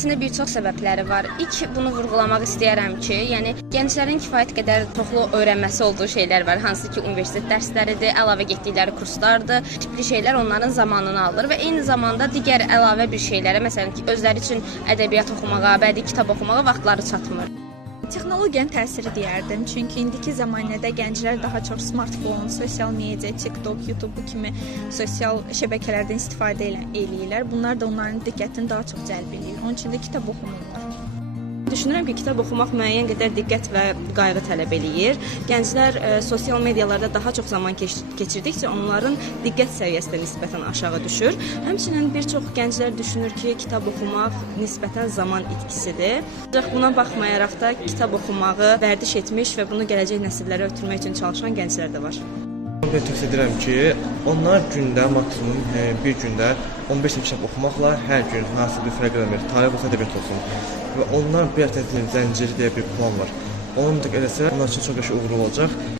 Əslində bir çox səbəbləri var. İlk bunu vurğulamaq istəyirəm ki, yəni gənclərin kifayət qədər çoxlu öyrənməsi olduğu şeylər var, hansı ki, universitet dərsləridir, əlavə getdikləri kurslardır. Bu tipli şeylər onların zamanını alır və eyni zamanda digər əlavə bir şeylərə, məsələn ki, özləri üçün ədəbiyyat oxumağa, bədii kitab oxumağa vaxtları çatmır. Texnologiyanın təsiri deyərdim, çünki indiki zəmanədə gənclər daha çox smartfon, sosial media, TikTok, YouTube kimi sosial şəbəkələrdən istifadə eləyirlər. Bunlar da onların diqqətini daha çox cəlb edir. Onun üçün də kitab oxumurlar. Düşünürəm ki, kitab oxumaq müəyyən qədər diqqət və qayğı tələb eləyir. Gənclər sosial medialarda daha çox zaman keçirdikcə onların diqqət səviyyəsi də nisbətən aşağı düşür. Həmçinin bir çox gənclər düşünür ki, kitab oxumaq nisbətən zaman itkisidir. Ancaq buna baxmayaraq da kitab oxumağı vərdiş etmiş və bunu gələcək nəsillərə ötürmək üçün çalışan gənclər də var. Mən tövsiyə edirəm ki, onlar gündə maksimum bir gündə 15 kitab oxumaqla hər gün hansısa bir fərq eləmir, tarix olsa ədəbiyyat olsun. Və onlar bir zənciri deyə bir plan var. Onu da eləsə, onlar üçün çox yaxşı uğurlu olacaq.